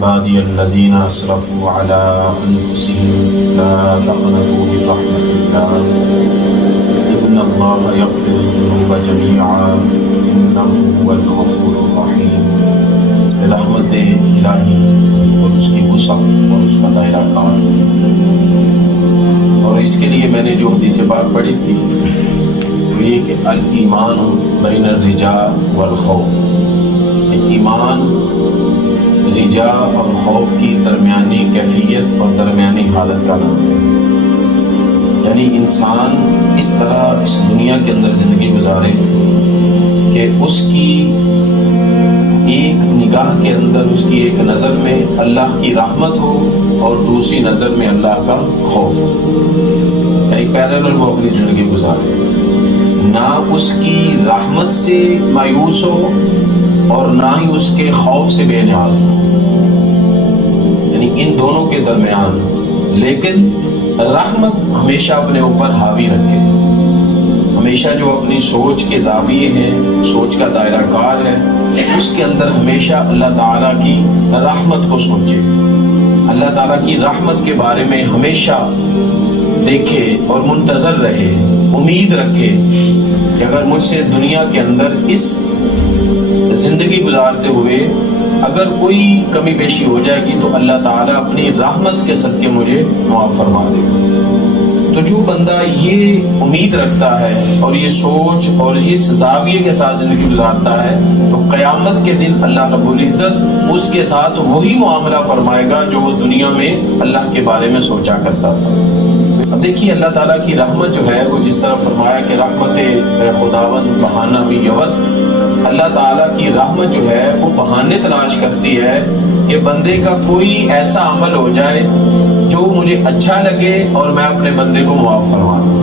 عبادی الذین اسرفوا علی انفسهم لا تقنطوا من رحمۃ اللہ ان اللہ یغفر الذنوب جميعا انہ هو الغفور الرحیم۔ رحمت الہی اور اس کی وسعت اور اس کا دائرہ کار، اور اس کے لیے میں نے جو حدیث پاک پڑھی تھی وہ یہ کہ الایمان بین الرجاء والخوف، ایمان رجا اور خوف کی درمیانی کیفیت اور درمیانی حالت کا نام ہے۔ یعنی انسان اس طرح اس دنیا کے اندر زندگی گزارے کہ اس کی ایک نگاہ کے اندر، اس کی ایک نظر میں اللہ کی رحمت ہو اور دوسری نظر میں اللہ کا خوف ہو، یعنی پیرالل وہ اپنی زندگی گزارے، نہ اس کی رحمت سے مایوس ہو اور نہ ہی اس کے خوف سے بے نیاز ہو، یعنی ان دونوں کے درمیان، لیکن رحمت ہمیشہ اپنے اوپر حاوی رکھے، ہمیشہ جو اپنی سوچ کے زاویے ہیں، سوچ کا دائرہ کار ہے، اس کے اندر ہمیشہ اللہ تعالیٰ کی رحمت کو سوچے، اللہ تعالیٰ کی رحمت کے بارے میں ہمیشہ دیکھے اور منتظر رہے، امید رکھے کہ اگر مجھ سے دنیا کے اندر اس زندگی گزارتے ہوئے اگر کوئی کمی بیشی ہو جائے گی تو اللہ تعالیٰ اپنی رحمت کے صدقے مجھے معاف فرما دے گا۔ تو جو بندہ یہ امید رکھتا ہے اور یہ سوچ اور اس زاویے کے ساتھ زندگی گزارتا ہے تو قیامت کے دن اللہ رب العزت اس کے ساتھ وہی معاملہ فرمائے گا جو وہ دنیا میں اللہ کے بارے میں سوچا کرتا تھا۔ اب دیکھیے اللہ تعالیٰ کی رحمت جو ہے وہ جس طرح فرمایا کہ رحمت خداوند بہانہ بھی یود، اللہ تعالیٰ کی رحمت جو ہے وہ بہانے تلاش کرتی ہے کہ بندے کا کوئی ایسا عمل ہو جائے جو مجھے اچھا لگے اور میں اپنے بندے کو معاف فرما دوں۔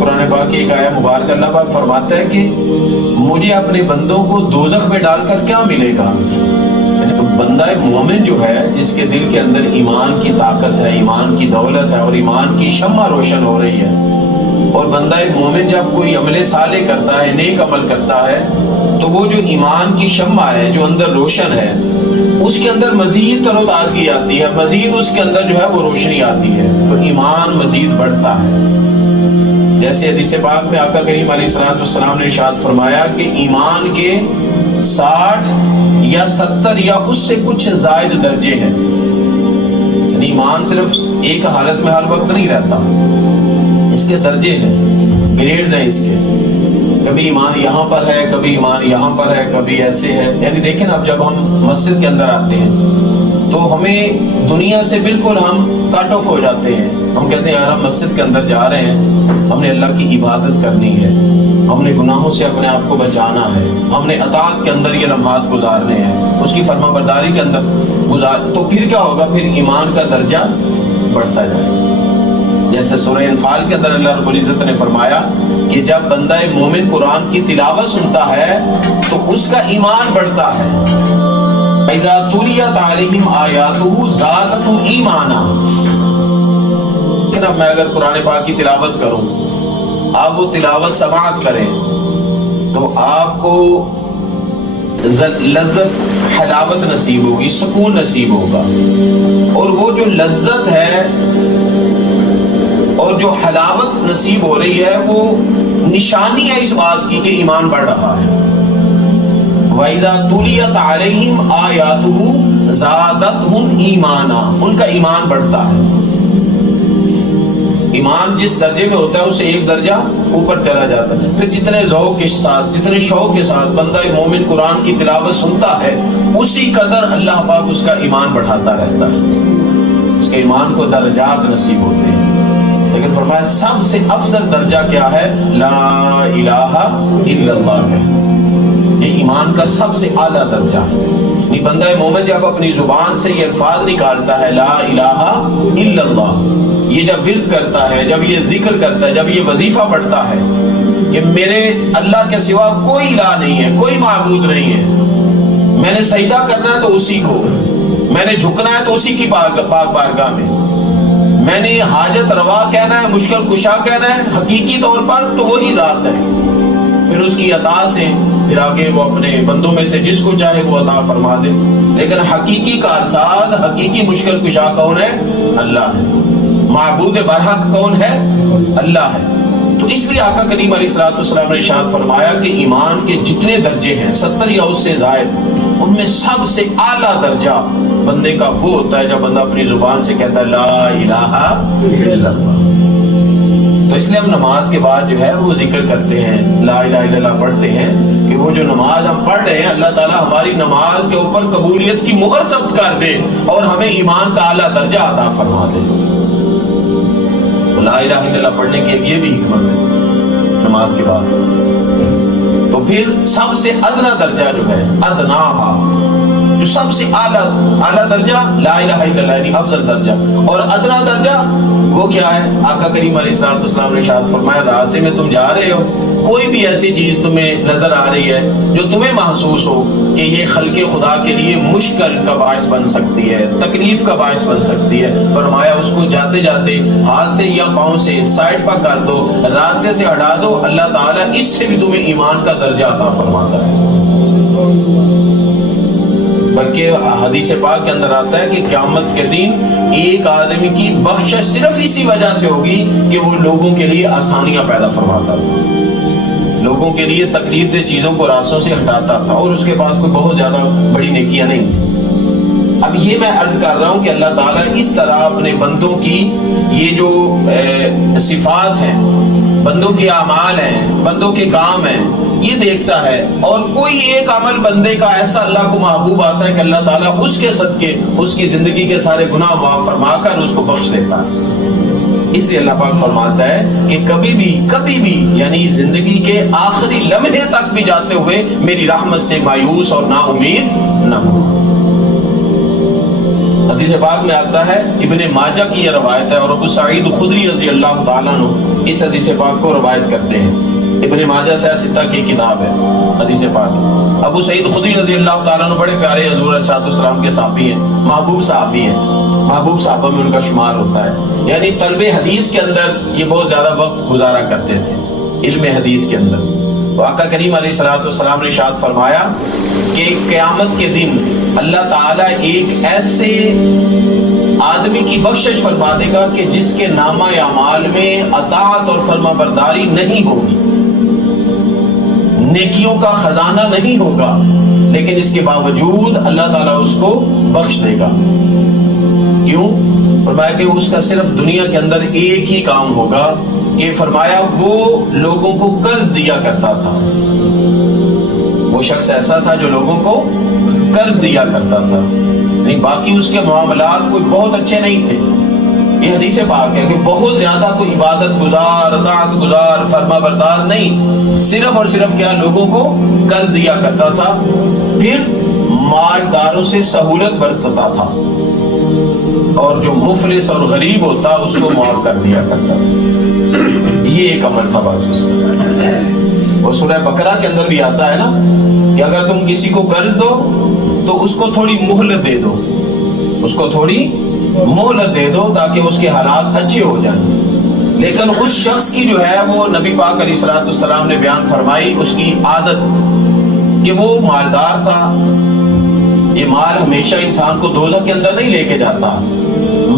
قرآن پاک کی ایک آیت مبارک اللہ پاک فرماتا ہے کہ مجھے اپنے بندوں کو دوزخ میں ڈال کر کیا ملے گا؟ تو بندہ مومن جو ہے جس کے دل کے اندر ایمان کی طاقت ہے، ایمان کی دولت ہے اور ایمان کی شمع روشن ہو رہی ہے، اور بندہ مومن جب کوئی عمل صالح کرتا ہے، نیک عمل کرتا ہے، تو وہ جو ایمان کی شمع ہے جو اندر روشن ہے اس کے اندر مزید تر و تازگی آتی ہے، مزید اس کے اندر جو ہے وہ روشنی آتی ہے، تو ایمان مزید بڑھتا ہے۔ جیسے حدیث پاک میں آقا کریم علیہ الصلوۃ والسلام نے ارشاد فرمایا کہ ایمان کے 60 یا 70 یا اس سے کچھ زائد درجے ہیں، یعنی ایمان صرف ایک حالت میں ہر وقت نہیں رہتا، اس کے درجے ہیں، گریڈز ہیں اس کے، کبھی ایمان یہاں پر ہے، کبھی ایمان یہاں پر ہے، کبھی ایسے ہے۔ یعنی دیکھیں اب جب ہم مسجد کے اندر آتے ہیں تو ہمیں دنیا سے بالکل ہم کٹ آف ہو جاتے ہیں، ہم کہتے ہیں یار ہم مسجد کے اندر جا رہے ہیں، ہم نے اللہ کی عبادت کرنی ہے، ہم نے گناہوں سے اپنے آپ کو بچانا ہے، ہم نے اطاعت کے اندر یہ لمحات گزارنے ہیں، اس کی فرما برداری کے اندر تو پھر کیا ہوگا؟ پھر ایمان کا درجہ بڑھتا جائے گا۔ جیسے سورہ انفال کے اندر اللہ رب العزت نے فرمایا کہ جب بندہ مومن قرآن کی تلاوت سنتا ہے تو اس کا ایمان بڑھتا ہے، اِذَا تُلِيَتْ عَلَيْهِمْ آيَاتُهُ زَادَتْهُمْ ایمانا۔ لیکن اب میں اگر قرآن پاک کی تلاوت کروں، آپ وہ تلاوت سماعت کریں تو آپ کو لذت حلاوت نصیب ہوگی، سکون نصیب ہوگا، اور وہ جو لذت ہے اور جو حلاوت نصیب ہو رہی ہے وہ نشانی ہے اس بات کی کہ ایمان بڑھ رہا ہے۔ وَإِذَا تُلِيَتْ عَلَيْهِمْ آيَاتُهُ زَادَتْهُمْ ایمانا، ان کا ایمان بڑھتا ہے۔ ایمان جس درجے میں ہوتا ہے اس سے ایک درجہ اوپر چلا جاتا ہے، پھر جتنے ذوق کے ساتھ، جتنے شوق کے ساتھ بندہ مومن قرآن کی تلاوت سنتا ہے اسی قدر اللہ پاک اس کا ایمان بڑھاتا رہتا ہے، اس کے ایمان کو درجات نصیب ہوتے ہیں۔ لیکن فرمایا سب سے افضل درجہ کیا ہے؟ لا الہ الا اللہ ہے، یہ ایمان کا سب سے اعلیٰ درجہ ہے۔ نہیں بندہ مومن جب اپنی زبان سے یہ الفاظ نکالتا ہے لا الہ الا اللہ، یہ جب ورد کرتا ہے، جب یہ ذکر کرتا ہے، جب یہ وظیفہ پڑھتا ہے کہ میرے اللہ کے سوا کوئی الہ نہیں ہے، کوئی معبود نہیں ہے، میں نے سجدہ کرنا ہے تو اسی کو، میں نے جھکنا ہے تو اسی کی پاک بارگاہ میں، میں نے حاجت روا کہنا ہے، مشکل کشا کہنا ہے، حقیقی طور پر تو وہی ذات ہے، پھر اس کی عطا سے پھر آگے وہ اپنے بندوں میں سے جس کو چاہے وہ عطا فرما دے، لیکن حقیقی کارساز، حقیقی مشکل کشا کون ہے؟ اللہ ہے۔ معبود برحق کون ہے؟ اللہ ہے۔ تو اس لیے آقا کریم علیہ الصلوۃ والسلام نے ارشاد فرمایا کہ ایمان کے جتنے درجے ہیں 70 یا اس سے زائد، ان میں سب سے اعلیٰ درجہ بندے کا وہ ہوتا ہے جب بندہ اپنی زبان سے کہتا ہے لا الہ الا اللہ۔ تو اس لیے ہم نماز کے بعد جو ہے وہ ذکر کرتے ہیں، لا الہ الا اللہ پڑھتے ہیں کہ وہ جو نماز ہم پڑھ رہے ہیں اللہ تعالیٰ ہماری نماز کے اوپر قبولیت کی مہر ثبت کر دے اور ہمیں ایمان کا اعلیٰ درجہ عطا فرما دے۔ لا الہ الا اللہ پڑھنے کی یہ بھی حکمت ہے نماز کے بعد۔ تو پھر سب سے ادنا درجہ جو ہے، ادناہا، جو سب سے اعلیٰ درجہ لا الہ الا اللہ یعنی افضل درجہ، اور ادنا درجہ وہ کیا ہے؟ آقا کریم علیہ الصلوۃ والسلام نے ارشاد فرمایا راستے میں تم جا رہے ہو، کوئی بھی ایسی چیز تمہیں نظر آ رہی ہے جو تمہیں محسوس ہو کہ یہ خلق خدا کے لیے مشکل کا باعث بن سکتی ہے، تکلیف کا باعث بن سکتی ہے، فرمایا اس کو جاتے جاتے ہاتھ سے یا پاؤں سے سائڈ پر کر دو، راستے سے ہٹا دو، اللہ تعالیٰ اس سے بھی تمہیں ایمان کا درجہ عطا فرماتا ہے۔ بلکہ حدیث پاک کے اندر آتا ہے کہ قیامت کے دن ایک آدمی کی بخشش صرف اسی وجہ سے ہوگی کہ وہ لوگوں کے لیے آسانیاں پیدا فرماتا تھا، لوگوں کے لیے تکلیف دہ چیزوں کو راستوں سے ہٹاتا تھا، اور اس کے پاس کوئی بہت زیادہ بڑی نیکیاں نہیں تھی۔ اب یہ میں عرض کر رہا ہوں کہ اللہ تعالیٰ اس طرح اپنے بندوں کی یہ جو صفات ہیں، بندوں کے اعمال ہیں، بندوں کے کام ہیں، یہ دیکھتا ہے، اور کوئی ایک عمل بندے کا ایسا اللہ کو محبوب آتا ہے کہ اللہ تعالیٰ اس کے صدقے اس کی زندگی کے سارے گناہ معاف فرما کر اس کو بخش دیتا ہے۔ اس لیے اللہ پاک فرماتا ہے کہ کبھی بھی یعنی زندگی کے آخری لمحے تک بھی جاتے ہوئے میری رحمت سے مایوس اور نا امید نہ ہو۔ حدیث پاک میں آتا ہے، ابن ماجہ کی یہ روایت ہے، اور ابو سعید خدری رضی اللہ تعالیٰ عنہ اس حدیث پاک کو روایت کرتے ہیں۔ ابن ماجہ سیاستہ کی کتاب ہے حدیث پاک۔ ابو سعید خدری رضی اللہ تعالیٰ عنہ بڑے پیارے حضور علیہ الصلوۃ والسلام کے صحابی ہیں، محبوب صحابی ہیں، محبوب صحابہ میں ان کا شمار ہوتا ہے، یعنی طلب حدیث کے اندر یہ بہت زیادہ وقت گزارا کرتے تھے علم حدیث کے اندر۔ تو آقا کریم علیہ الصلوۃ والسلام نے ارشاد فرمایا کہ قیامت کے دن اللہ تعالیٰ ایک ایسے آدمی کی بخشش فرما دے گا کہ جس کے نامہ اعمال میں اطاعت اور فرما برداری نہیں ہوگی، نیکیوں کا خزانہ نہیں ہوگا، لیکن اس کے باوجود اللہ تعالیٰ اس کو بخش دے گا۔ کیوں؟ فرمایا کہ اس کا صرف دنیا کے اندر ایک ہی کام ہوگا کہ فرمایا وہ لوگوں کو قرض دیا کرتا تھا، وہ شخص ایسا تھا جو لوگوں کو قرض دیا کرتا تھا، یعنی باقی اس کے معاملات کوئی بہت اچھے نہیں تھے۔ یہ حدیث پاک ہے کہ بہت زیادہ کوئی عبادت گزار، اطاعت گزار، فرما بردار نہیں، صرف اور صرف کیا لوگوں کو قرض دیا کرتا تھا، پھر مالداروں سے سہولت برتتا تھا، اور جو مفلس اور غریب ہوتا اس کو معاف کر دیا کرتا تھا۔ یہ ایک عمل تھا بس اس کا۔ اور سورہ بقرہ کے اندر بھی آتا ہے نا کہ اگر تم کسی کو قرض دو تو اس کو تھوڑی مہلت دے دو، اس کو تھوڑی مہلت دے دو تاکہ اس کے حالات اچھے ہو جائیں۔ لیکن اس شخص کی جو ہے وہ نبی پاک علیہ الصلوۃ والسلام نے بیان فرمائی اس کی عادت کہ وہ مالدار تھا۔ یہ مال ہمیشہ انسان کو دوزخ کے اندر نہیں لے کے جاتا،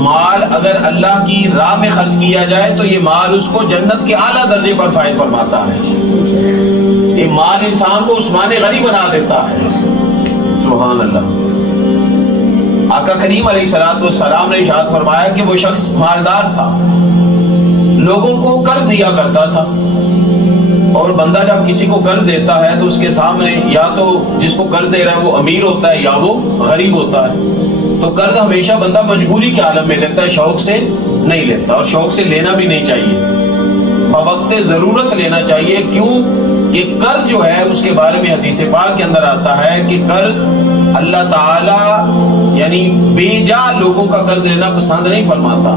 مال اگر اللہ کی راہ میں خرچ کیا جائے تو یہ مال اس کو جنت کے اعلیٰ درجے پر فائز فرماتا ہے۔ یہ مال انسان کو عثمان غنی بنا دیتا ہے۔ سبحان اللہ۔ آقا کریم علیہ الصلوۃ والسلام نے ارشاد فرمایا کہ وہ شخص مالدار تھا، لوگوں کو قرض دیا کرتا تھا، اور بندہ جب کسی کو قرض دیتا ہے تو اس کے سامنے یا تو جس کو قرض دے رہا ہے وہ امیر ہوتا ہے یا وہ غریب ہوتا ہے۔ تو قرض ہمیشہ بندہ مجبوری کے عالم میں لیتا ہے، شوق سے نہیں لیتا، اور شوق سے لینا بھی نہیں چاہیے، بوقت ضرورت لینا چاہیے۔ کیوں؟ کہ قرض جو ہے اس کے بارے میں حدیث پاک کے اندر آتا ہے کہ قرض اللہ تعالی یعنی بے جا لوگوں کا قرض لینا پسند نہیں فرماتا،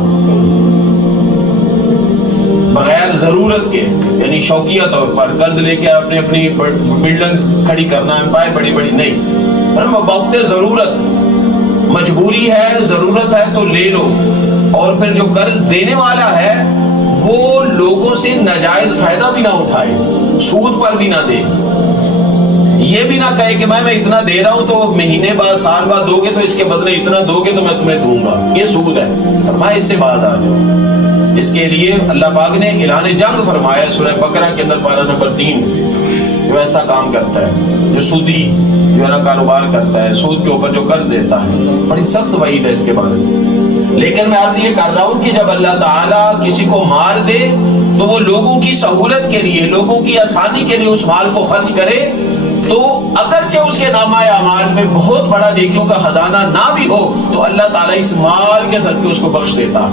بغیر ضرورت کے یعنی شوقیہ طور پر قرض لے کے اپنی بلڈنگز کھڑی کرنا، امپائر بڑی بڑی نہیں، بوقت ضرورت، مجبوری ہے، ضرورت ہے تو لے لو۔ اور پھر جو قرض دینے والا ہے وہ لوگوں سے ناجائز فائدہ بھی نہ اٹھائے، سود پر بھی نہ دے، یہ بھی نہ کہے کہ میں اتنا دے رہا ہوں تو مہینے بعد سال بعد دو گے تو اس کے بدلے اتنا دو گے تو میں تمہیں دوں گا، یہ سود ہے۔ فرمایا اس سے باز آ جاؤ۔ اس کے لیے اللہ پاک نے اعلان جنگ فرمایا سورہ بقرہ کے اندر پارہ نمبر 3، جو ایسا کام کرتا ہے، جو سودی جو ہے نا کاروبار کرتا ہے، سود کے اوپر جو قرض دیتا ہے، بڑی سخت وعید ہے اس کے بارے میں۔ لیکن میں عرض یہ کر رہا ہوں کہ جب اللہ تعالیٰ کسی کو مال دے تو وہ لوگوں کی سہولت کے لیے، لوگوں کی آسانی کے لیے اس مال کو خرچ کرے، تو اگرچہ اس کے نامہ اعمال میں بہت بڑا نیکیوں کا خزانہ نہ بھی ہو تو اللہ تعالیٰ اس مال کے صدقے اس کو بخش دیتا۔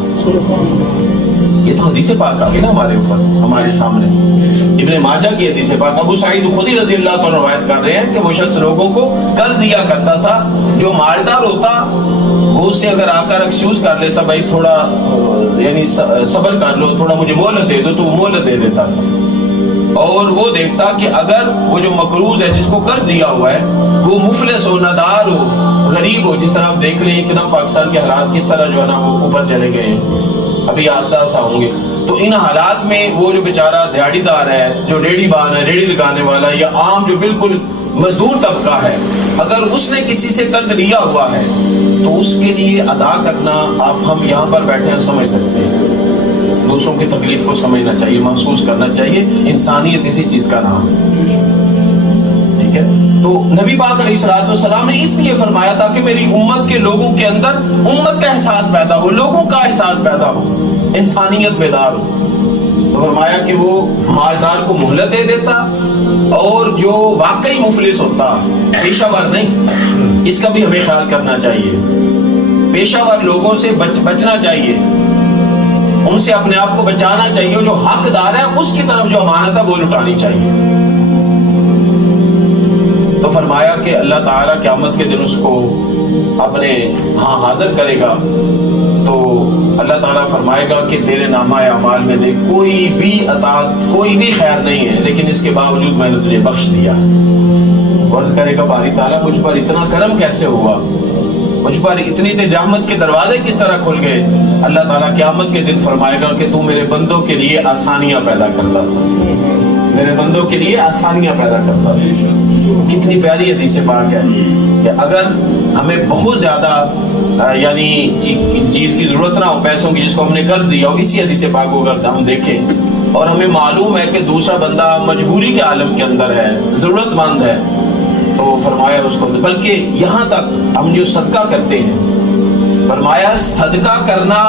یہ تو حدیث پاک آ گئی نا ہمارے اوپر، ہمارے سامنے ابن ماجہ کی حدیث پاک۔ ابو سعید خدری رضی اللہ عنہ روایت کر رہے ہیں کہ وہ شخص لوگوں کو قرض دیا کرتا تھا، جو مالدار ہوتا وہ اس سے اگر آ کر ایکسکیوز کر لیتا، بھائی تھوڑا یعنی صبر کر لو، تھوڑا مجھے مہلت دے دو، تو وہ مہلت دے دیتا تھا۔ اور وہ دیکھتا کہ اگر وہ جو مقروض ہے جس کو قرض دیا ہوا ہے وہ مفلس ہو، نادار ہو، غریب ہو، جس طرح آپ دیکھ لیں کہ پاکستان کے حالات کس طرح جو ہے نا وہ اوپر چلے گئے ہیں، ابھی آہستہ آہستہ ہوں گے، تو ان حالات میں وہ جو بیچارہ دیہڑی دار ہے، جو ریڑھی بان ہے، ریڑھی لگانے والا، یا عام جو بالکل مزدور طبقہ ہے، اگر اس نے کسی سے قرض لیا ہوا ہے تو اس کے لیے ادا کرنا، ہم یہاں پر بیٹھے ہیں سمجھ سکتے ہیں، دوسروں کی تکلیف کو سمجھنا چاہیے، محسوس کرنا چاہیے، انسانیت اسی چیز کا نام ہے، ٹھیک ہے۔ تو نبی پاک علیہ الصلوۃ والسلام نے اس لیے فرمایا تاکہ میری امت کے لوگوں کے اندر امت کا احساس پیدا ہو، لوگوں کا احساس پیدا ہو، انسانیت بیدار ہو۔ تو فرمایا کہ وہ مالدار کو مہلت دے دیتا، اور جو واقعی مفلس ہوتا، پیشہ ور نہیں، اس کا بھی ہمیں خیال کرنا چاہیے، پیشہ ور لوگوں سے بچنا چاہیے، ان سے اپنے آپ کو بچانا چاہیے، جو حقدار ہے اس کی طرف جو امانت ہے وہ لٹانی چاہیے۔ تو فرمایا کہ اللہ تعالیٰ قیامت کے دن اس کو اپنے ہاں حاضر کرے گا، تو اللہ تعالیٰ فرمائے گا کہ تیرے نامہ اعمال میں دیکھ کوئی بھی اطاعت، کوئی بھی خیر نہیں ہے، لیکن اس کے باوجود میں نے تجھے بخش دیا۔ عرض کرے گا باری تعالیٰ مجھ پر اتنا کرم کیسے ہوا، مجھ پر اتنی رحمت کے دروازے کس طرح کھل گئے؟ اللہ تعالیٰ قیامت کے دن فرمائے گا کہ تو میرے بندوں کے لیے آسانیاں پیدا کرتا تھا، میرے بندوں کے لیے آسانیاں پیدا کرتا تھا۔ کتنی پیاری حدیث پاک ہے کہ اگر ہمیں بہت زیادہ یعنی چیز کی ضرورت نہ ہو، پیسوں کی جس کو ہم نے قرض دیا ہو، اسی حدیث پاک کو اگر ہم دیکھیں اور ہمیں معلوم ہے کہ دوسرا بندہ مجبوری کے عالم کے اندر ہے، ضرورت مند ہے، تو فرمایا اس کو، بلکہ یہاں تک ہم جو صدقہ کرتے ہیں، فرمایا صدقہ کرنا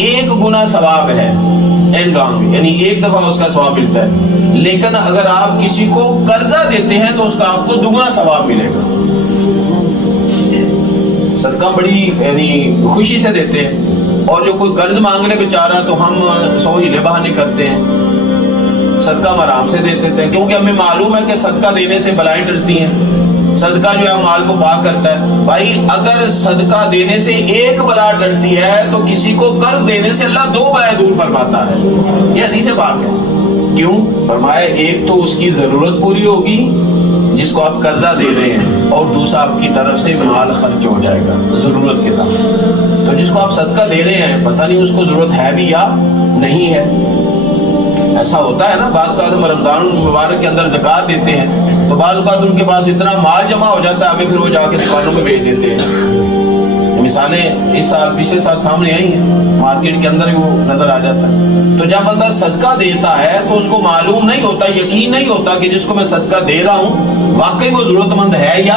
1 گنا ثواب ہے، یعنی 1 دفعہ اس کا ثواب ملتا ہے، لیکن اگر آپ کسی کو قرضہ دیتے ہیں تو اس کا آپ کو 2 گنا ثواب ملے گا۔ صدقہ بڑی یعنی خوشی سے دیتے ہیں، اور جو کوئی قرض مانگ لے بیچارہ تو ہم 100 ہیلے بہانے کرتے ہیں، صدقہ ہم آرام سے دیتے تھے، کیونکہ ہمیں معلوم ہے کہ صدقہ دینے سے بلائیں ڈرتی ہیں، صدقہ جو ہے مال کو پاک کرتا ہے۔ بھائی اگر صدقہ دینے سے 1 بلا ڈرتی ہے تو کسی کو قرض دینے سے اللہ 2 بلائیں دور فرماتا ہے، یہ حدیث پاک ہے۔ کیوں؟ فرمایا ایک تو اس کی ضرورت پوری ہوگی جس کو آپ قرضہ دے رہے ہیں، اور دوسرا آپ کی طرف سے مال خرچ ہو جائے گا ضرورت کے تحت۔ تو جس کو آپ صدقہ دے رہے ہیں پتہ نہیں اس کو ضرورت ہے بھی یا نہیں ہے، ایسا ہوتا ہے نا، بعض اوقات ہم رمضان المبارک کے اندر زکوٰۃ دیتے ہیں تو بعض اوقات ان کے پاس اتنا مال جمع ہو جاتا ہے، آگے پھر وہ جا کے دکانوں میں بیچ دیتے ہیں۔ مثالیں اس سال پچھلے سال سامنے آئی ہیں، مارکیٹ کے اندر ہی وہ نظر آ جاتا ہے۔ تو جب بندہ صدقہ دیتا ہے تو اس کو معلوم نہیں ہوتا، یقین نہیں ہوتا کہ جس کو میں صدقہ دے رہا ہوں واقعی وہ ضرورت مند ہے یا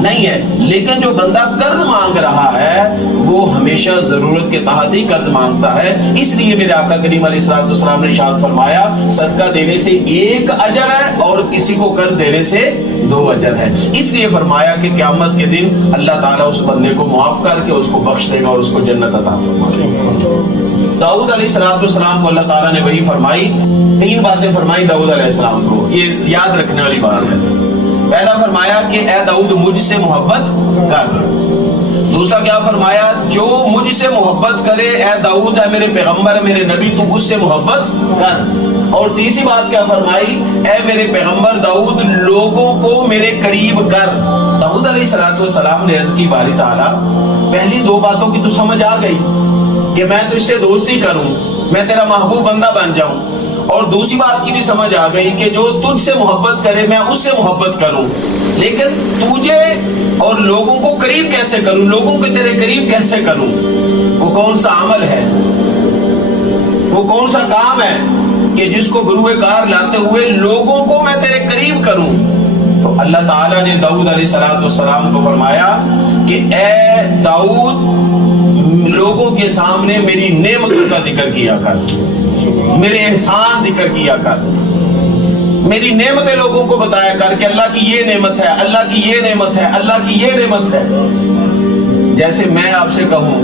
نہیں ہے، لیکن جو بندہ قرض مانگ رہا ہے وہ ہمیشہ ضرورت کے تحت ہی قرض مانگتا ہے۔ اس لیے میرے آقا کریم علیہ الصلوۃ والسلام نے ارشاد فرمایا صدقہ دینے سے 1 اجر ہے اور کسی کو قرض دینے سے 2 اجر ہے۔ اس لیے فرمایا کہ قیامت کے دن اللہ تعالیٰ اس بندے کو معاف کر کے اس کو بخش دے گا اور اس کو جنت عطا فرما دے گا۔ داؤد علیہ السلام کو اللہ تعالیٰ نے وہی فرمائی، 3 باتیں فرمائی داؤد علیہ السلام کو، یہ یاد رکھنے والی بات ہے۔ پہلا فرمایا کہ اے داؤد مجھ سے محبت کر، دوسرا کیا فرمایا، جو مجھ سے محبت کرے اے داؤد، اے میرے پیغمبر، میرے نبی، تو اس سے محبت کر، اور تیسری بات کیا فرمائی، اے میرے پیغمبر داؤد لوگوں کو میرے قریب کر۔ داؤد علیہ السلام نے عرض کی باری تعالیٰ پہلی 2 باتوں کی تو سمجھ آ گئی کہ میں تو اس سے دوستی کروں، میں تیرا محبوب بندہ بن جاؤں، اور دوسری بات کی بھی سمجھ آ گئی کہ جو تجھ سے محبت کرے میں اس سے محبت کروں، لیکن تجھے اور لوگوں کو قریب کیسے کروں، لوگوں کو تیرے قریب کیسے کروں؟ وہ کون سا عمل ہے، وہ کون سا کام ہے کہ جس کو بروئے کار لاتے ہوئے لوگوں کو میں تیرے قریب کروں؟ تو اللہ تعالیٰ نے داؤد علیہ السلام کو فرمایا کہ اے داؤد، لوگوں کے سامنے میری نعمتوں کا ذکر کیا کر، میرے احسان ذکر کیا کر، میری نعمتیں لوگوں کو بتایا کر کہ اللہ کی یہ نعمت ہے، اللہ کی یہ نعمت ہے، اللہ کی یہ نعمت ہے۔ جیسے میں آپ سے کہوں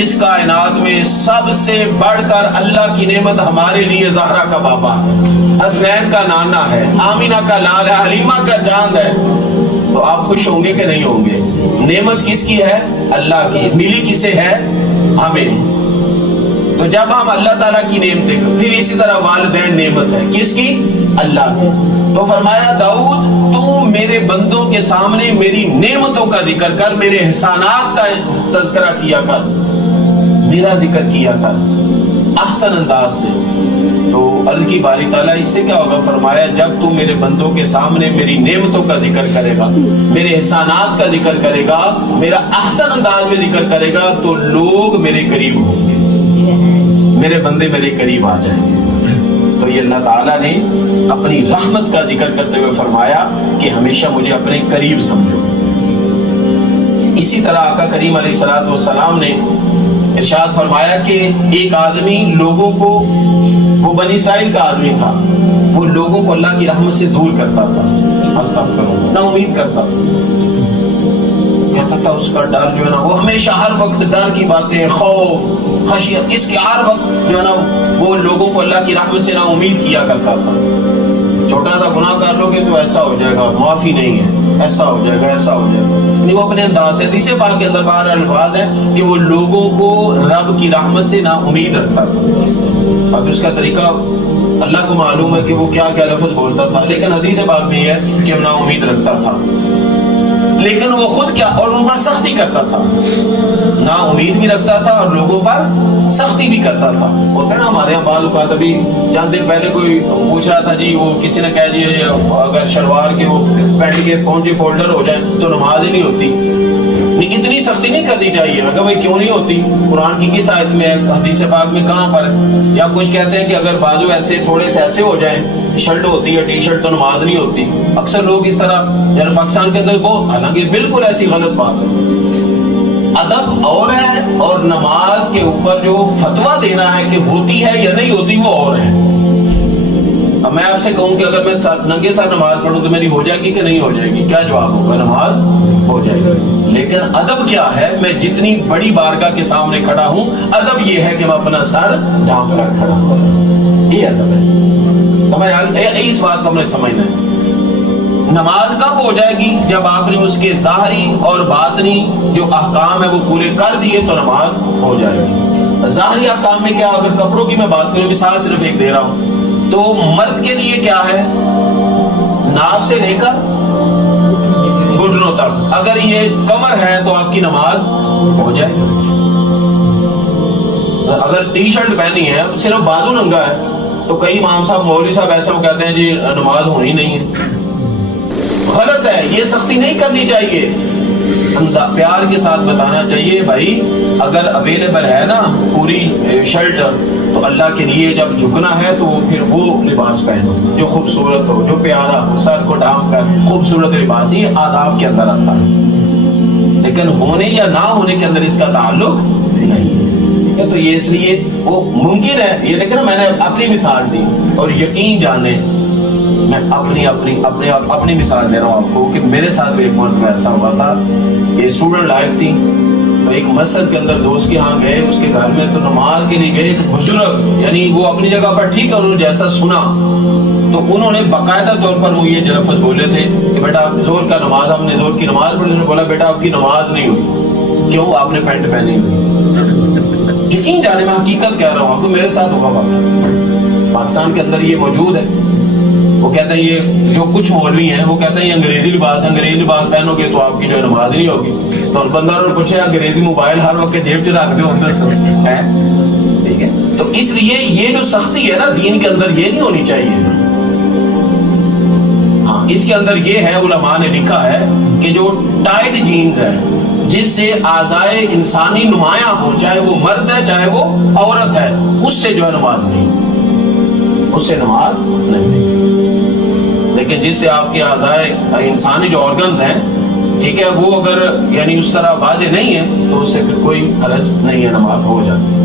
اس کائنات میں سب سے بڑھ کر اللہ کی نعمت ہمارے لیے زہرا کا بابا ہے، حسنین کا نانا ہے، آمینہ کا لال ہے، حلیمہ کا چاند ہے، تو آپ خوش ہوں گے کہ نہیں ہوں گے؟ نعمت کس کی ہے؟ اللہ کی۔ ملی کسے ہے؟ ہمیں۔ تو جب ہم اللہ تعالیٰ کی نعمتیں، پھر اسی طرح والدین نعمت ہے کس کی؟ اللہ کی۔ تو فرمایا داؤد تو میرے بندوں کے سامنے میری نعمتوں کا ذکر کر، میرے احسانات کا تذکرہ کیا کر، میرا ذکر کیا کر احسن انداز سے۔ تو عرض کی باری تعالیٰ اس سے کیا ہوگا؟ فرمایا جب تو میرے بندوں کے سامنے میری نعمتوں کا ذکر کرے گا، میرے احسانات کا ذکر کرے گا، میرا احسن انداز میں ذکر کرے گا، تو لوگ میرے قریب ہوں گے، میرے بندے میرے قریب آ جائیں گے۔ تو یہ اللہ تعالیٰ نے اپنی رحمت کا ذکر کرتے ہوئے فرمایا کہ ہمیشہ مجھے اپنے قریب سمجھو۔ اسی طرح آقا کریم علیہ السلام نے ارشاد فرمایا کہ ایک آدمی لوگوں کو، وہ بنی اسرائیل کا آدمی تھا، وہ لوگوں کو اللہ کی رحمت سے دور کرتا تھا، استغفراللہ، نا امید کرتا تھا، کہتا تھا اس کا ڈر جو ہے نا، وہ ہمیشہ ہر وقت ڈر کی باتیں، خوف، خشیت، اس کے ہر وقت جو ہے نا وہ لوگوں کو اللہ کی رحمت سے نا امید کیا کرتا تھا۔ چھوٹا سا گناہ کر لو گے تو ایسا ہو جائے گا، معافی نہیں ہے، ایسا ہو جائے گا، ایسا ہو جائے گا، یعنی وہ اپنے انداز سے، حدیث پاک کے اندر بہر الفاظ ہے کہ وہ لوگوں کو رب کی رحمت سے نا امید رکھتا تھا۔ اب اس کا طریقہ اللہ کو معلوم ہے کہ وہ کیا کیا لفظ بولتا تھا، لیکن حدیث پاک میں یہ ہے کہ وہ نا امید رکھتا تھا، لیکن وہ خود کیا، اور ان پر سختی کرتا تھا، نا امید بھی رکھتا تھا اور لوگوں پر سختی بھی کرتا تھا۔ ہوتا ہے نا ہمارے یہاں بعض اوقات، ابھی چند دن پہلے کوئی پوچھ رہا تھا جی، وہ کسی نے کہا جی اگر شلوار کے وہ پینٹ کے پہنچے فولڈر ہو جائیں تو نماز ہی نہیں ہوتی۔ اتنی سختی نہیں کرنی چاہیے۔ میں کہا بھائی کیوں نہیں ہوتی؟ قرآن کی کس آیت میں ہے؟ حدیث پاک میں کہاں پر ہے؟ یا کچھ کہتے ہیں کہ اگر بازو ایسے تھوڑے سے ایسے ہو جائیں، شرٹ ہوتی ہے، ٹی شرٹ، تو نماز نہیں ہوتی۔ اکثر لوگ اس طرح، یعنی پاکستان کے اندر بہت، حالانکہ بالکل ایسی غلط بات ہے۔ ادب اور ہے، اور نماز کے اوپر جو فتویٰ دینا ہے کہ ہوتی ہے یا نہیں ہوتی وہ اور ہے۔ اب میں آپ سے کہوں کہ اگر میں ننگے سر نماز پڑھوں تو میری ہو جائے گی کہ نہیں ہو جائے گی؟ کیا جواب ہوگا؟ نماز ہو جائے گی۔ لیکن ادب کیا ہے؟ میں جتنی بڑی بارگاہ کے سامنے کھڑا ہوں، ادب یہ ہے کہ میں اپنا سر ڈھانپ کر کھڑا ہوں، یہ ادب ہے۔ سمجھ آ گئی؟ اس بات کو ہم نے سمجھنا ہے۔ نماز کب ہو جائے گی؟ جب آپ نے اس کے ظاہری اور باطنی جو احکام ہے وہ پورے کر دیے تو نماز ہو جائے گی۔ ظاہری احکام میں کیا؟ اگر کپڑوں کی میں بات کروں، مثال صرف ایک دے رہا ہوں، تو مرد کے لیے کیا ہے؟ ناف سے لے کر گھٹنوں تک، اگر یہ کمر ہے تو آپ کی نماز ہو جائے گی۔ اگر ٹی شرٹ پہنی ہے، صرف بازو ننگا ہے، تو کئی امام صاحب، مولوی صاحب ایسا وہ کہتے ہیں جی نماز ہونی نہیں ہے۔ غلط ہے، یہ سختی نہیں کرنی چاہیے، پیار کے ساتھ بتانا چاہیے بھائی اگر اویلیبل ہے نا پوری شرٹ، تو اللہ کے لیے جب جھکنا ہے تو پھر وہ لباس پہنو جو خوبصورت ہو، جو پیارا ہو، سر کو ڈھانپ کر خوبصورت لباس، یہ آداب کے اندر آتا ہے، لیکن ہونے یا نہ ہونے کے اندر اس کا تعلق نہیں ہے۔ تو یہ اس لیے وہ ممکن ہے یہ، لیکن میں نے اپنی مثال دی، اور یقین جانے میں اپنی مثال دے رہا ہوں آپ کو کہ میرے ساتھ بھی ایک مرتبہ ایسا ہوا تھا کہ اسٹوڈنٹ لائف تھی، تو ایک مسجد کے اندر دوست کے ہاں گئے، اس کے گھر میں، تو نماز کے لیے گئے، ایک بزرگ، یعنی وہ اپنی جگہ پر ٹھیک ہے، انہوں نے جیسا سنا تو انہوں نے باقاعدہ طور پر وہ یہ لفظ بولے تھے کہ بیٹا زور کا نماز، ہم نے زور کی نماز پڑھی، انہوں نے بولا بیٹا آپ کی نماز نہیں ہوئی، کیوں؟ آپ نے پینٹ پہنی ہوئی۔ یقین جانے میں حقیقت کہہ رہا ہوں آپ کو، میرے ساتھ ہوا واقعہ، پاکستان کے اندر یہ موجود ہے۔ وہ کہتے ہیں یہ جو کچھ مولوی ہیں وہ کہتے ہیں یہ انگریزی لباس ہے، انگریزی لباس پہنو گے تو آپ کی جو ہے نماز نہیں ہوگی۔ تو بندہ نے پوچھا انگریزی موبائل ہر وقت جیب چ رکھ دو، ٹھیک ہے؟ تو اس لیے یہ جو سختی ہے نا دین کے اندر یہ نہیں ہونی چاہیے. ہاں اس کے اندر یہ ہے، علماء نے لکھا ہے کہ جو ٹائٹ جینز ہے جس سے اعضائے انسانی نمایاں ہو، چاہے وہ مرد ہے چاہے وہ عورت ہے، اس سے جو ہے نماز نہیں، اس سے نماز نہیں. لیکن جس سے آپ کے اعضائے انسانی جو آرگنز ہیں ٹھیک ہے وہ اگر یعنی اس طرح واضح نہیں ہے تو اس سے پھر کوئی حرج نہیں ہے، نماز ہو جاتی.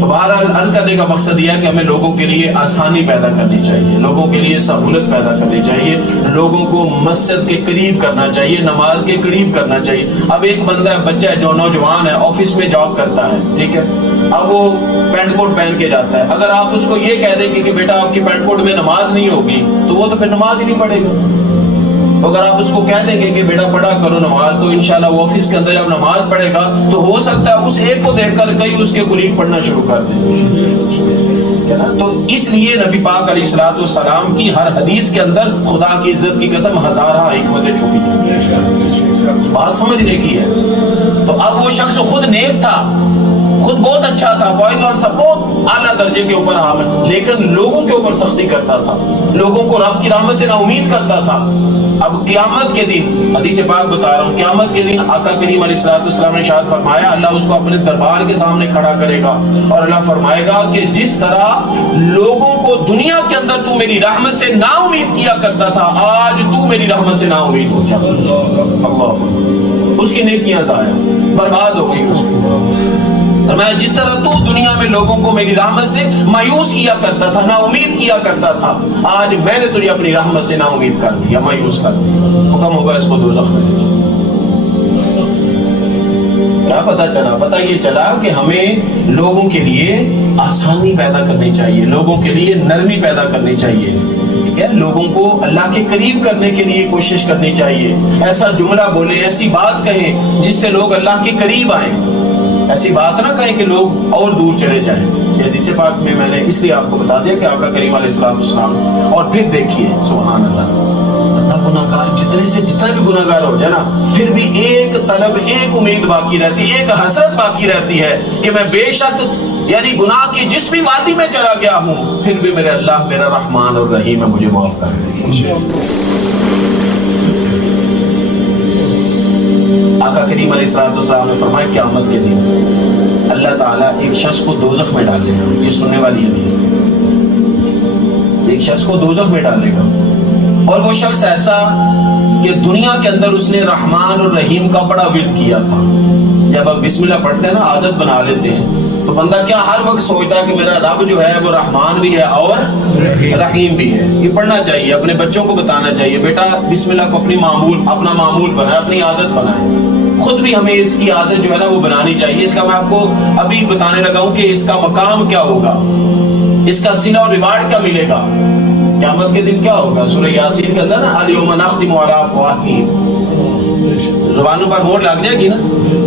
تو بہرحال عرض کرنے کا مقصد یہ ہے کہ ہمیں لوگوں کے لیے آسانی پیدا کرنی چاہیے، لوگوں کے لیے سہولت پیدا کرنی چاہیے، لوگوں کو مسجد کے قریب کرنا چاہیے، نماز کے قریب کرنا چاہیے. اب ایک بندہ ہے، بچہ ہے جو نوجوان ہے، آفس میں جاب کرتا ہے ٹھیک ہے، اب وہ پینٹ کوٹ پہن کے جاتا ہے. اگر آپ اس کو یہ کہہ دیں گے کہ بیٹا آپ کی پینٹ کوٹ میں نماز نہیں ہوگی تو وہ تو پھر نماز ہی نہیں پڑھے گا. تو اگر آپ اس کو کہہ دیں گے کہ بیٹا پڑھا کرو نماز، تو انشاءاللہ وہ آفس کے اندر جب نماز پڑھے گا تو ہو سکتا ہے اس ایک کو دیکھ کر کئی اس کے قریب پڑھنا شروع کر دیں. تو اس لیے نبی پاک علیہ الصلوۃ والسلام کی ہر حدیث کے اندر خدا کی عزت کی قسم ہزارہ حکمتیں چھپی ہیں، بات سمجھنے کی ہے. تو اب وہ شخص خود نیک تھا، خود بہت اچھا تھا، بہت اعلیٰ درجے کے اوپر حامل، لیکن لوگوں کے اوپر سختی کرتا تھا، لوگوں کو رب کی رحمت سے نا امید کرتا تھا. اب قیامت کے دن، حدیث پاک بتا رہا ہوں، قیامت کے دن آقا کریم علیہ الصلوۃ والسلام نے ارشاد فرمایا اللہ اس کو اپنے دربار کے سامنے کھڑا کرے گا اور اللہ فرمائے گا کہ جس طرح لوگوں کو دنیا کے اندر تو میری رحمت سے نا امید کیا کرتا تھا، آج تو میری رحمت سے نا امید ہو جا. اللہ، اس کی نیکیاں ضائع برباد ہو گئی. اور میں جس طرح تو دنیا میں لوگوں کو میری رحمت سے مایوس کیا کرتا تھا، نا امید کیا کرتا تھا، آج میں نے تجھے اپنی رحمت سے نا امید کر دیا، مایوس کر دیا. حکم ہوگا اس کو دوزخ میں. کیا پتا چلا؟ پتا یہ چلا کہ ہمیں لوگوں کے لیے آسانی پیدا کرنی چاہیے، لوگوں کے لیے نرمی پیدا کرنی چاہیے، ٹھیک ہے، لوگوں کو اللہ کے قریب کرنے کے لیے کوشش کرنی چاہیے. ایسا جملہ بولیں، ایسی بات کہیں جس سے لوگ اللہ کے قریب آئیں، ایسی بات نہ کہیں کہ لوگ اور دور چلے جائیں. یہ حدیث پاک میں نے اس لیے آپ کو بتا دیا کہ آقا کریم علیہ الصلوۃ والسلام. اور پھر دیکھیے سبحان اللہ، گناہگار جتنے سے جتنا بھی گناہگار ہو جائے نا، پھر بھی ایک طلب، ایک امید باقی رہتی، ایک حسرت باقی رہتی ہے کہ میں بے شک یعنی گناہ کی جس بھی وادی میں چلا گیا ہوں پھر بھی میرے اللہ میرا رحمان اور رحیم ہے، مجھے معاف کر دے. آقا کریم علیہ الصلوۃ والسلام نے فرمایا قیامت کے دن اللہ تعالیٰ ایک شخص کو دوزخ میں ڈالے گا. یہ سننے والی حدیث ہے. ایک شخص کو دوزخ میں ڈالے گا اور وہ شخص ایسا کہ دنیا کے اندر اس نے رحمان اور رحیم کا بڑا ورد کیا تھا. جب آپ بسم اللہ پڑھتے ہیں نا، عادت بنا لیتے ہیں، تو بندہ کیا ہر وقت سوچتا ہے کہ میرا رب جو ہے وہ رحمان بھی ہے اور رحیم بھی ہے. یہ پڑھنا چاہیے، اپنے بچوں کو بتانا چاہیے بیٹا بسم اللہ کو اپنا معمول بنائے، اپنی عادت بنائے. خود بھی ہمیں اس کی عادت جو ہے نا وہ بنانی چاہیے. اس کا میں آپ کو ابھی بتانے لگا ہوں کہ اس کا مقام کیا ہوگا، اس کا صلہ اور ریوارڈ کیا ملے گا. قیامت کے دن کیا ہوگا؟ سورہ یاسین کے اندر نا الیوم نختم علی افواہہم، زبانوں پر مہر لگ جائے گی نا،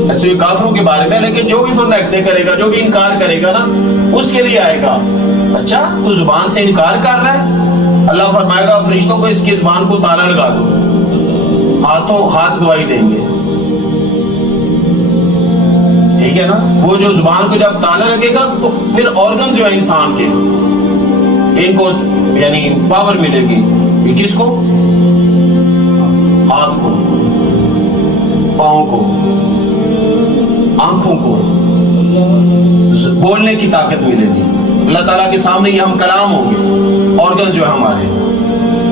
ایسے کافروں کے بارے میں. لیکن جو بھی فرنکتے کرے گا، جو بھی انکار کرے گا نا، اس کے لیے آئے گا. اچھا تو زبان سے انکار کر رہا ہے، اللہ فرمائے گا فرشتوں کو اس کی زبان کو تالا لگا دو، ہاتھ گواہی دیں گے، ٹھیک ہے نا. وہ جو زبان کو جب تالا لگے گا تو پھر آرگن جو ہے انسان کے، ان کو یعنی پاور ملے گی. یہ کس کو؟ ہاتھ کو، پاؤں کو، آنکھوں کو بولنے کی طاقت ملے گی. اللہ تعالیٰ کے سامنے یہ ہم کلام ہوں گے، آرگن جو ہے ہمارے.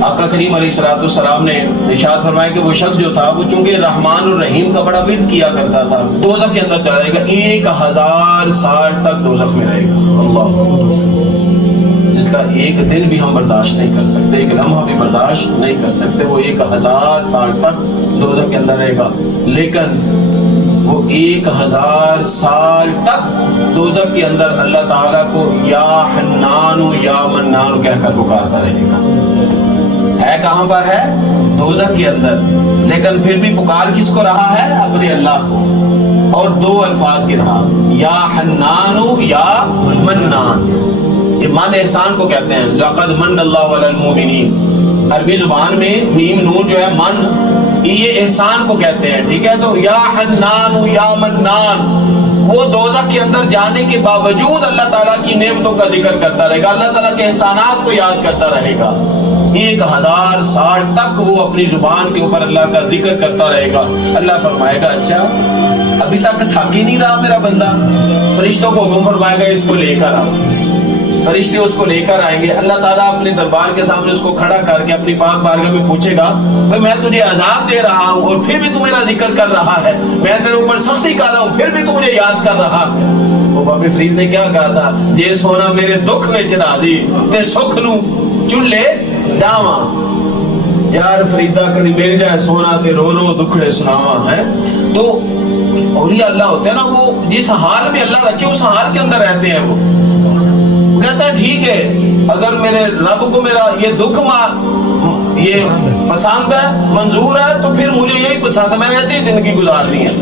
آقا کریم علیہ الصلوۃ والسلام نے ارشاد فرمایا کہ وہ شخص جو تھا وہ چونکہ رحمان اور رحیم کا بڑا ورد کیا کرتا تھا، دوزخ کے اندر چلا جائے گا، 1000 سال تک دوزخ میں رہے گا. اللہ، جس کا ایک دن بھی ہم برداشت نہیں کر سکتے، ایک لمحہ بھی برداشت نہیں کر سکتے، وہ 1000 سال تک دوزخ کے اندر رہے گا. لیکن وہ 1000 سال تک دوزخ کے اندر اللہ تعالیٰ کو یا حنان یا منان کہہ کر پکارتا رہے گا. ہے کہاں پر ہے؟ دوزخ کے اندر. لیکن پھر بھی پکار کس کو رہا ہے؟ اپنے اللہ کو. اور 2 الفاظ کے ساتھ، یا حنان یا منان. یہ من احسان کو کہتے ہیں. لقد من اللہ علی المؤمنین، عربی زبان میں میم نون جو ہے من، یہ احسان کو کہتے ہیں، ٹھیک ہے. تو یا حنان یا منان، وہ دوزخ کے اندر جانے کے باوجود اللہ تعالیٰ کی نعمتوں کا ذکر کرتا رہے گا، اللہ تعالیٰ کے احسانات کو یاد کرتا رہے گا، 1000 سال تک وہ اپنی زبان کے اوپر اللہ کا ذکر کرتا رہے گا۔ اللہ فرمائے گا اچھا ابھی تک تھک ہی نہیں رہا میرا بندہ، فرشتوں کو حکم فرمائے گا اس کو لے کر آؤ، فرشتے اس کو لے کر آئیں گے، اللہ تعالیٰ اپنے دربار کے سامنے اس کو کھڑا کر کے اپنی پاک بارگاہ میں پوچھے گا بھئی میں تجھے عذاب دے رہا ہوں اور پھر بھی تو میرا ذکر کر رہا ہے، میں تیرے اوپر سختی کر رہا ہوں پھر بھی تو مجھے یاد کر رہا ہے۔ وہ بابی فرید نے کیا کہا تھا، جے سونا میرے دکھ میں راضی تے سکھ نو چلے ڈاواں، یار فریدہ کدی مل جائے سونا تے رو رو دکھڑے سناواں ہے۔ تو اولیاء اللہ ہوتے ہیں نا، وہ جس حال میں اللہ رکھے اس حال کے اندر رہتے ہیں، وہ کہتا ہے ٹھیک ہے اگر میرے رب کو میرا یہ دکھ یہ پسند ہے منظور ہے تو پھر مجھے یہی پسند ہے، میں نے ایسی زندگی گزارنی ہے۔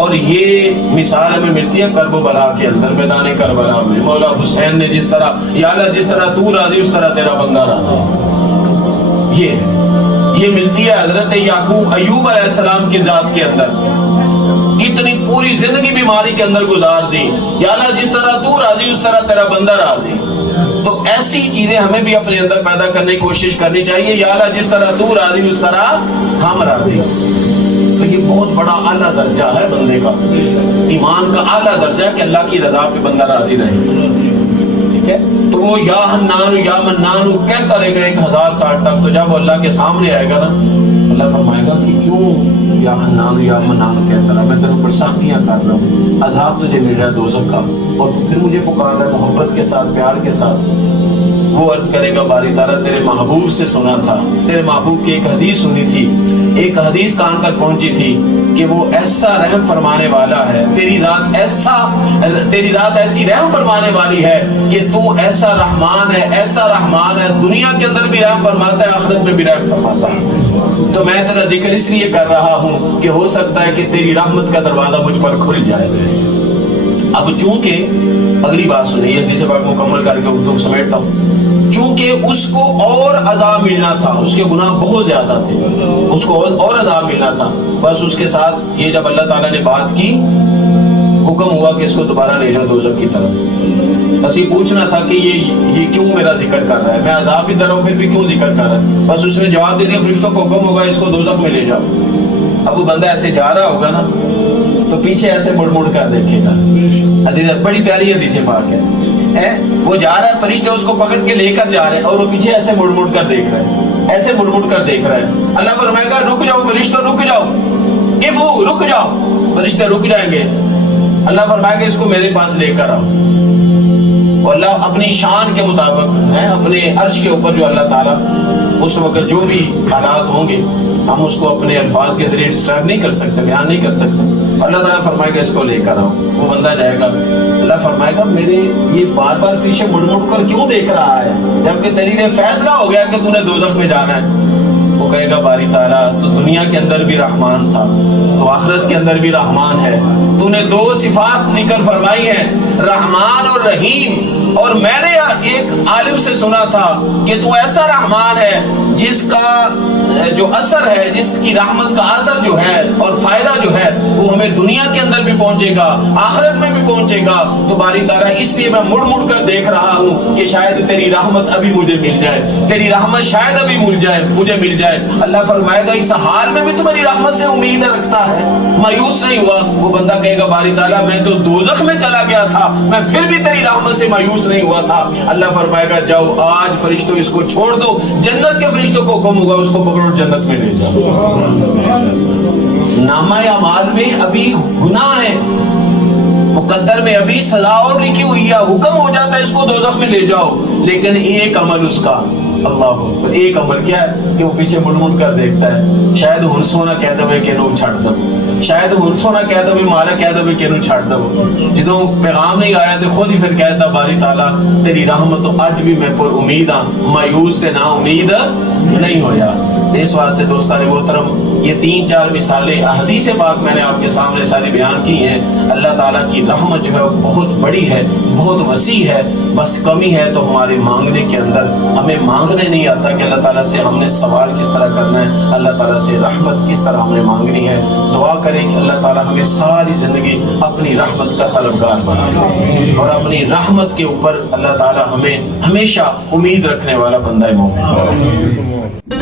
اور یہ مثال ہمیں ملتی ہے کرب و بلا کے اندر، میدان کربلا میں مولا حسین نے جس طرح یا اللہ جس طرح تو راضی اس طرح تیرا بندہ راضی، یہ ملتی ہے حضرت یعقوب ایوب علیہ السلام کی ذات کے اندر، کتنی پوری زندگی بیماری کے اندر گزار دی، یا اللہ جس طرح تو راضی اس طرح تیرا بندہ راضی۔ تو ایسی چیزیں ہمیں بھی اپنے اندر پیدا کرنے کی کوشش کرنی چاہیے، یا اللہ جس طرح تو راضی اس طرح ہم راضی۔ تو یہ بہت بڑا اعلیٰ درجہ ہے بندے کا، ایمان کا اعلیٰ درجہ ہے کہ اللہ کی رضا پہ بندہ راضی رہے، ٹھیک ہے۔ تو وہ یا حنان یا منان کہتا رہے گا 1000 سال تک، تو جب وہ اللہ کے سامنے آئے گا نا اللہ فرمائے گا کہ کیوں یا حنان یا منان کہتا رہا، میں تیرے اوپر سختیاں کر رہا ہوں، عذاب تجھے مل رہا ہے دوزخ کا، اور تو پھر مجھے پکار رہا ہے محبت کے ساتھ پیار کے ساتھ۔ وہ عرض کرے گا باری تعالیٰ تیرے محبوب سے سنا تھا، تیرے محبوب کی ایک حدیث سنی تھی، ایک حدیث کہاں تک پہنچی تھی کہ وہ ایسا رحم فرمانے والا ہے، تیری ذات ایسی رحم فرمانے والی ہے کہ تو ایسا رحمان ہے، دنیا کے اندر بھی رحم فرماتا ہے، آخرت میں بھی رحم فرماتا ہے۔ تو میں تیرا ذکر اس لیے کر رہا ہوں کہ ہو سکتا ہے کہ تیری رحمت کا دروازہ مجھ پر کھل جائے۔ اب چونکہ اگلی بات سنیں، یہ حدیث پاک مکمل کر کے گفتگو سمیٹتا ہوں، چونکہ اس کو اور عذاب ملنا تھا، اس کے گناہ بہت زیادہ تھے، اس کو اور عذاب ملنا تھا، بس اس کے ساتھ یہ جب اللہ تعالیٰ نے بات کی حکم ہوا کہ اس کو دوبارہ لے جاؤ دوزخ کی طرف۔ بس یہ پوچھنا تھا کہ یہ کیوں میرا ذکر کر رہا ہے، میں عذاب بھی در ہوں پھر بھی کیوں ذکر کر رہا ہے، بس اس نے جواب دے دیا فرشتوں کو حکم ہوگا اس کو دوزخ میں لے جاؤ۔ اب وہ بندہ ایسے جا رہا ہوگا نا تو پیچھے ایسے مڑ مڑ کر دیکھے گا، حدیث بڑی پیاری حدیث پاک ہے، وہ جا رہا ہے فرشتے اس کو پکڑ کے لے کر جا رہے ہیں اور وہ پیچھے ایسے مڑ مڑ کر دیکھ رہے ہیں، ایسے مڑ مڑ کر دیکھ رہے ہیں۔ اللہ فرمائے گا رک جاؤ فرشتوں، رک جاؤ، کفو رک جاؤ، فرشتے رک جائیں گے، اللہ فرمائے گا اس کو میرے پاس لے کر آؤ۔ اور اللہ اپنی شان کے مطابق ہے، اپنے عرش کے اوپر جو اللہ تعالیٰ اس وقت جو بھی حالات ہوں گے ہم اس کو اپنے الفاظ کے ذریعے ڈسکرائب نہیں کر سکتے، بیان نہیں کر سکتے۔ اللہ تعالیٰ فرمائے گا اس کو لے کر آؤ، وہ بندہ جائے گا، اللہ فرمائے گا میرے یہ بار بار پیچھے مڑ مڑ کر کیوں دیکھ رہا ہے جبکہ تیری نے فیصلہ ہو گیا کہ تو نے دوزخ میں جانا ہے۔ وہ کہے گا باری تعالیٰ تو دنیا کے اندر بھی رحمان تھا تو آخرت کے اندر بھی رحمان ہے، تو نے 2 صفات ذکر فرمائی ہیں رحمان اور رحیم، اور میں نے ایک عالم سے سنا تھا کہ تو ایسا رحمان ہے جس کا جو اثر ہے، جس کی رحمت کا اثر جو ہے اور فائدہ جو ہے وہ ہمیں دنیا کے اندر بھی پہنچے گا، آخرت میں بھی پہنچے گا۔ تو باری تعالیٰ اس لیے میں مڑ مڑ کر دیکھ رہا ہوں کہ شاید تیری رحمت ابھی مجھے مل جائے، تیری رحمت شاید ابھی مجھے مل جائے۔ اللہ فرمائے گا اس حال میں بھی تمہاری رحمت سے امید رکھتا ہے، مایوس نہیں ہوا۔ وہ بندہ کہے گا باری تعالیٰ میں تو دوزخ میں چلا گیا تھا، میں پھر بھی تیری رحمت سے مایوس نہیں ہوا تھا۔ اللہ فرمائے گا جاؤ آج فرشتوں اس کو چھوڑ دو، جنت کے فرشتوں کو حکم ہوگا اس کو پکڑو جنت میں لے جاؤ۔ نامہ اعمال میں ابھی گناہ ہے، مقدر میں ابھی سزا اور لکھی ہوئی ہے، حکم ہو جاتا ہے اس کو دوزخ میں لے جاؤ، لیکن ایک عمل اس کا، اللہ ایک عمل کیا ہے کہ وہ پیچھے مڑ مڑ کر دیکھتا ہے، شاید ہن سونا کہہ دے کہ نو چھڑ دو، شاید ہن سونا کہہ دے مالا کہہ دے کہ نو چھڑ دو۔ جدوں پیغام نہیں آیا تو خود ہی پھر کہتا باری تعالیٰ تیری رحمت تو اج بھی میں پر امید ہاں، مایوس تے نا امید نہیں ہویا۔ اس واسطے دوستان محترم یہ 3-4 مثالیں احادیث پاک میں نے آپ کے سامنے ساری بیان کی ہیں۔ اللہ تعالیٰ کی رحمت جو ہے بہت بڑی ہے، بہت وسیع ہے، بس کمی ہے تو ہمارے مانگنے کے اندر، ہمیں مانگنا آنکھنے نہیں آتا کہ اللہ تعالیٰ سے ہم نے سوال کس طرح کرنا ہے، اللہ تعالیٰ سے رحمت کس طرح ہم نے مانگنی ہے۔ دعا کریں کہ اللہ تعالیٰ ہمیں ساری زندگی اپنی رحمت کا طلبگار بنائے، اور اپنی رحمت کے اوپر اللہ تعالیٰ ہمیں ہمیشہ امید رکھنے والا بندہ مومن بنائے۔